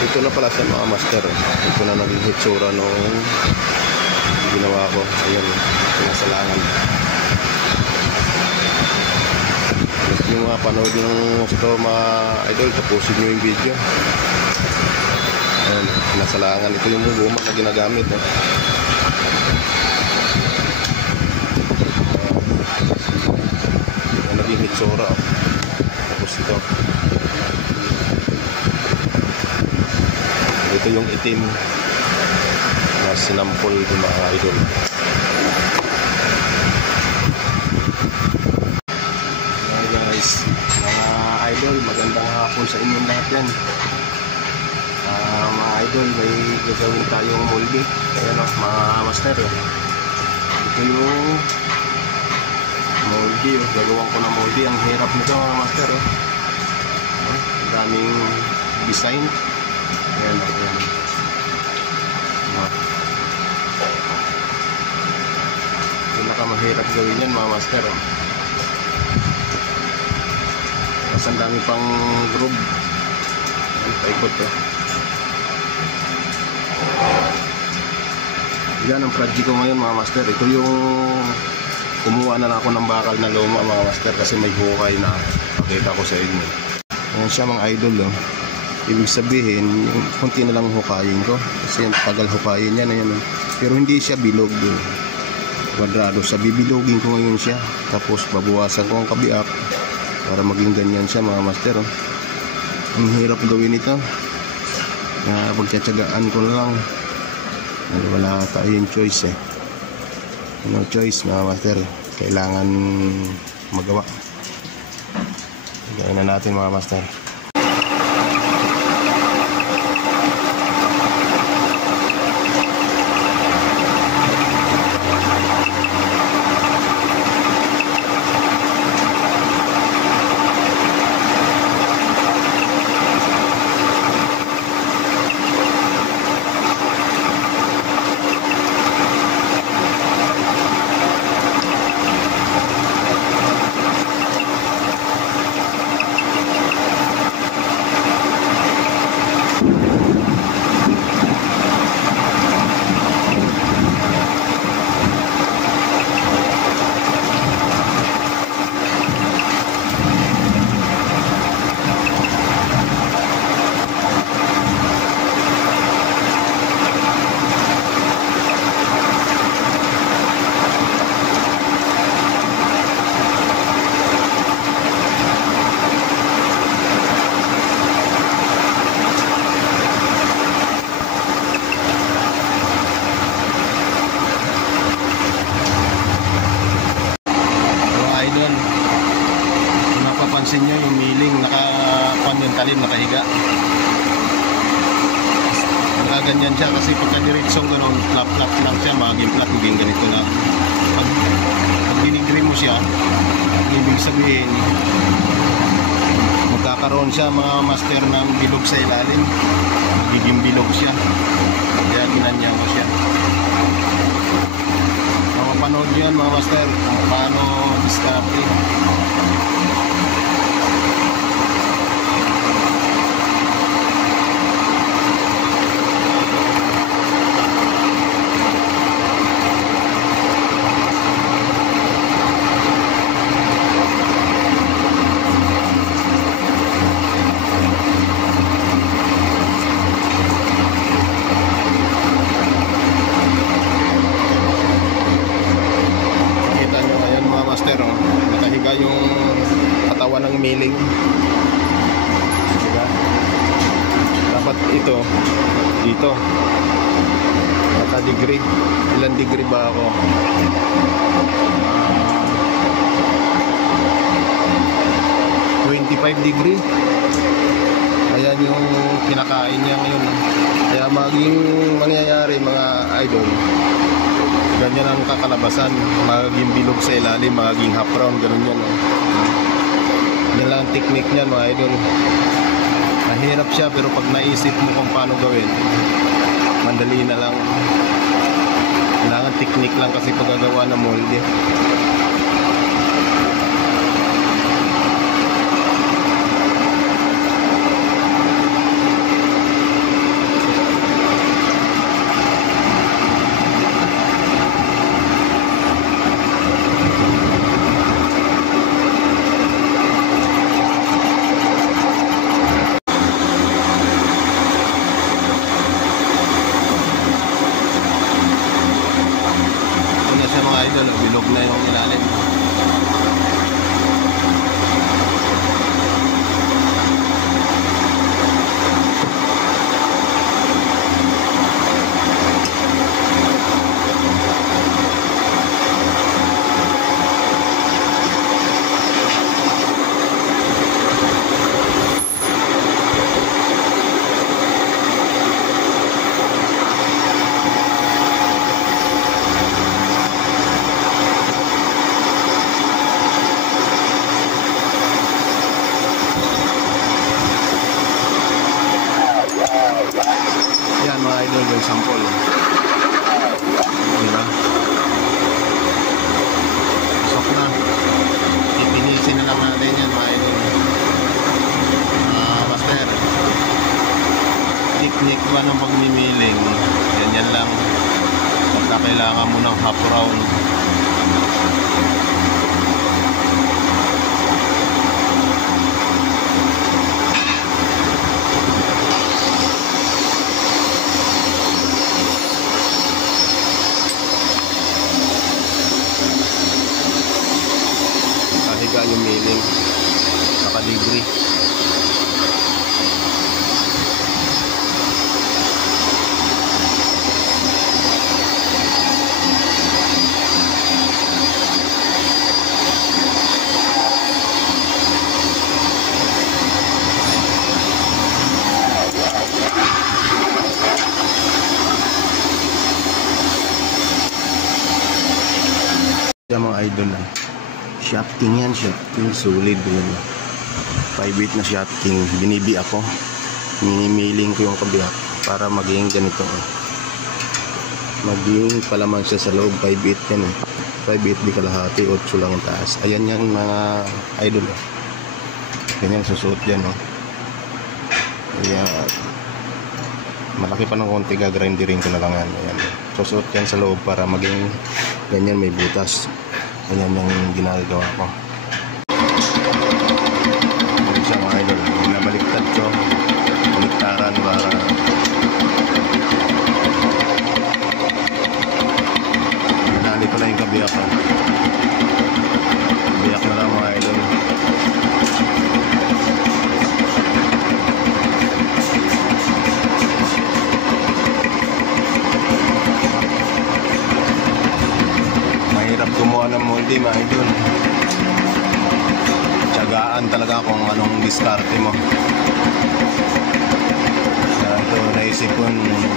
Ito na pala sa mga master. Ito na naging hitsura nung ginawa ko. Ayan, pinasalangan. Gusto nyo mga panood yung gusto mga idol, tapusin nyo yung video. Ayan, pinasalangan. Ito yung bumak na ginagamit. Ayan, naging hitsura. Tapos ito. Ito yung itim na sinampol ko mga idol. Hey guys, mga idol, magandang hapon sa inyong lahat yan. Mga idol, may gagawin tayong moldy. Ayan o, mga master. Ito yung moldy. Gagawin ko na moldy. Ang hirap nito mga master. Ang daming design. Ayan, ayan. Pinakamahirap gawin yan mga master. Mas ang dami pang groove. Ayan, paikot to. Yan ang project ko ngayon mga master. Ito yung kumuha na lang ako ng bakal na luma mga master kasi may hukay na pakita ko sa inyo. Ayan siya mga idol oh. Ibig sabihin, yung kunti na lang hukayin ko. Kasi yung tagal hukayin niya na yan. Pero hindi siya bilog. Kwadrado. Sa bibilogin ko ngayon siya. Tapos babawasan ko ang kabiak para maging ganyan siya mga master. Ang hirap gawin ito. Pagtsatsagaan ko na lang. Wala tayong choice eh. No choice mga master. Kailangan magawa. Gawin na natin mga master. Napapansin nyo yung miling yung talim nakahiga. Nagaganyan siya kasi pagka diretsong gano'n, flap lang siya, maging flat, maging ganito na. Pag dinigri mo siya, ibig sabihin magkakaroon siya mga master ng bilog sa ilalim, magiging bilog siya, kaya ginanya mo siya. Mapanood nyo yan mga master kung paano discovery. Nakahiga yung katawan ng miling. Diba? Dapat ito dito naka-degree. Ilan degree ba ako? 25 degree. Ayan yung kinakain niya ngayon. Kaya maging mangyayari mga idol, ganyan ang kakalabasan, magiging bilog sa ilalim, magiging half round, ganun yan. Yan lang ang technique niyan mga idol. Mahirap siya pero pag naisip mo kung paano gawin, madali na lang. Kailangan technique lang kasi paggagawa ng molde. idol yung sample. Diba? Pasok na. Ipinisin na lang natin yan mga idol. Master, technique ba ng pagmimiling? Ganyan lang. Pagka kailangan mo ng half round. Nakahiga yung milling. Nakalibre. Yung mga idol na shafting yan, shafting solid yun. 5/8 na shafting, binibi ako, minimiling ko yung kabiyak para maging ganito, maging palaman siya sa loob. 5/8 yan 5/8 di kalahati, 8 lang ang taas. Ayan yan mga idol, ganyan susuot yan. Ayan, malaki pa ng konti, gagrinderin ko na lang yan. Ayan, susuot yan sa loob para maging ganyan, may butas. Ayan yung ginagawa ko. Ayan siya mga idol, nabaliktad ko, baliktaran para nali ko na yung kabiyak ko. Kabiyak na lang mga idol. Mahirap gumawa ng molde mga idol. Tiyagaan talaga kung anong diskarte mo. Kaya ito naisip ko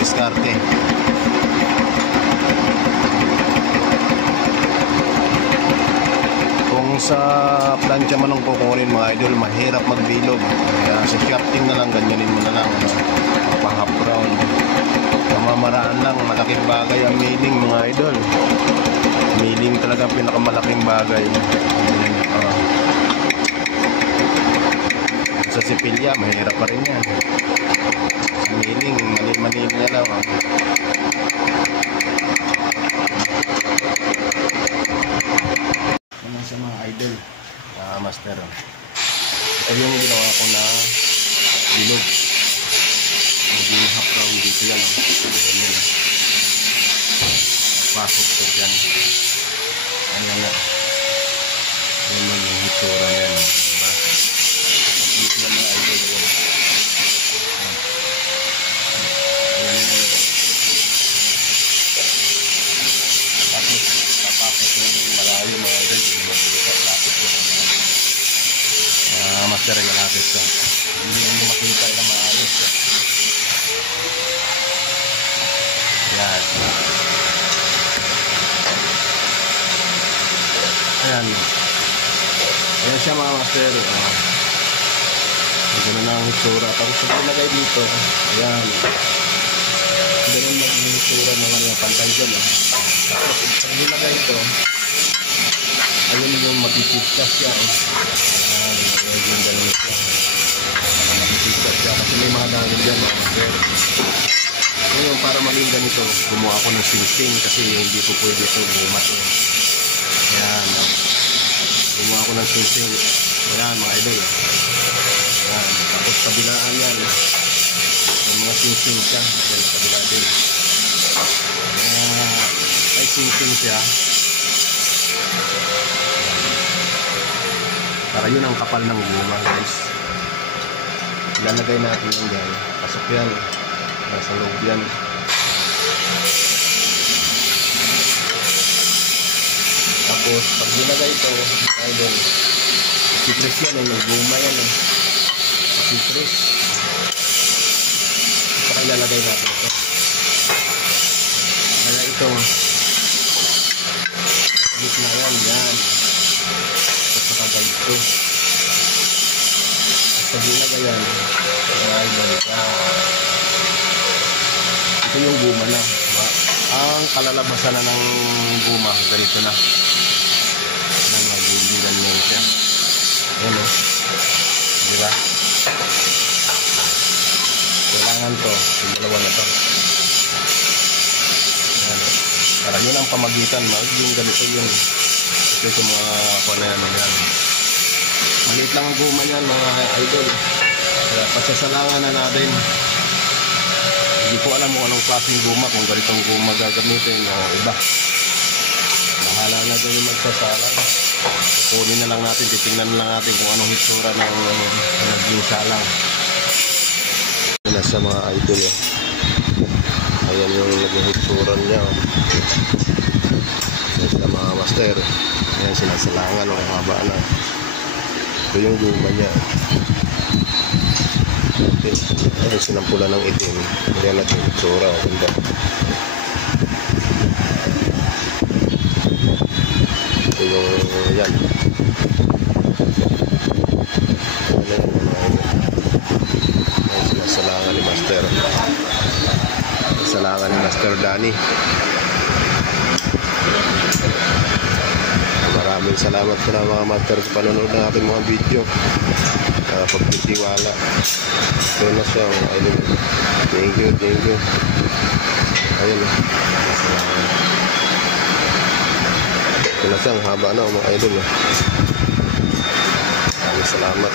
diskarte. Kung sa plancha man ang kukunin mga idol, mahirap magbilog. Kaya sa shafting na lang, ganyanin mo na lang, pang-half round. Pamamaraan lang, malaking bagay ang milling mga idol. Milling talaga pinakamalaking bagay. Sa sipilya, mahirap pa rin yan. Milling, mali-mali niya lang. Naman sa mga idol, master. Ito yung ginawa ko na bilog. Maging half round dito yan. Ganyan. Pasok ko dyan. Ayan na. Yan man yung hitsura yan. Diba? Dito na mga idol yan. Ayan yan. Tapos napasok yung malayo mga idol. Hindi mabuka. Lapit ko na master yung lapit ko. Hindi mo makita na maayos. Yan. Ayan. Ayan siya mga master. Ganun na ang hitsura. Tapos pag ilagay dito, ayan. Ganun maging hitsura naman yung pantay dyan. Tapos pag ilagay ito, ayun yung matitiskas siya. Ayan. Yung ganun siya. Matitiskas siya. Kasi may mga dahil dyan mga master. Ngayon para maging ganito, gumawa ako ng sing-sing kasi hindi po pwede ito bumat. Ayan. Gumawa ko ng sing-sing. Ayan mga idol. Ayan. Tapos kabilaan yan. Yung mga sing-sing siya. Ayan, kabila din. Ay sing-sing siya. Para yun ang kapal ng guma guys. Ilalagay natin yan dyan. Pasok yan. Nasa loob yan. Tapos pag nilagay ito, idol, sipres yan eh, nagguma yan eh. Sipres. Saka ilalagay natin ito. Kaya ito, sa gitna yan, yan. At saka ganito. At pag nilagay yan, idol, Ito yung guma na. Diba? Ang kalalabasan na ng guma, ganito na. Magiging ganyan siya. Ayan o. Diba? Kailangan to. Yung dalawa na to. Ayan. Para yun ang pamagitan. Magiging ganito yun. Ito yung mga kuwan na yan. Maliit lang ang guma yan mga idol. Kaya pagsasalangan na natin. Hindi ko alam kung anong klaseng guma, kung ganitong guma gagamitin o iba. Bahala na dyan yung magsasalang. Kunin na lang natin, titingnan na lang natin kung anong hitsura ng naging salang. Yan sa mga idol. Ayan yung naging hitsura niya. Yan sa mga master. Ayan sinasalangan o haba na. Ito yung guma niya. Ay, sinampulan ng itim. Hindi natin yung itsura. Ganda. Ito yung yan. Ano yan? Ay, sinasalangan ni Master. Salangan ni Master Danny. Maraming salamat po na mga master sa panonood ng aking mga video. Pagtitiwala. Ito na siya mga idol. Thank you, thank you. Ayun. Ito na siya, haba na mga idol. Maraming salamat.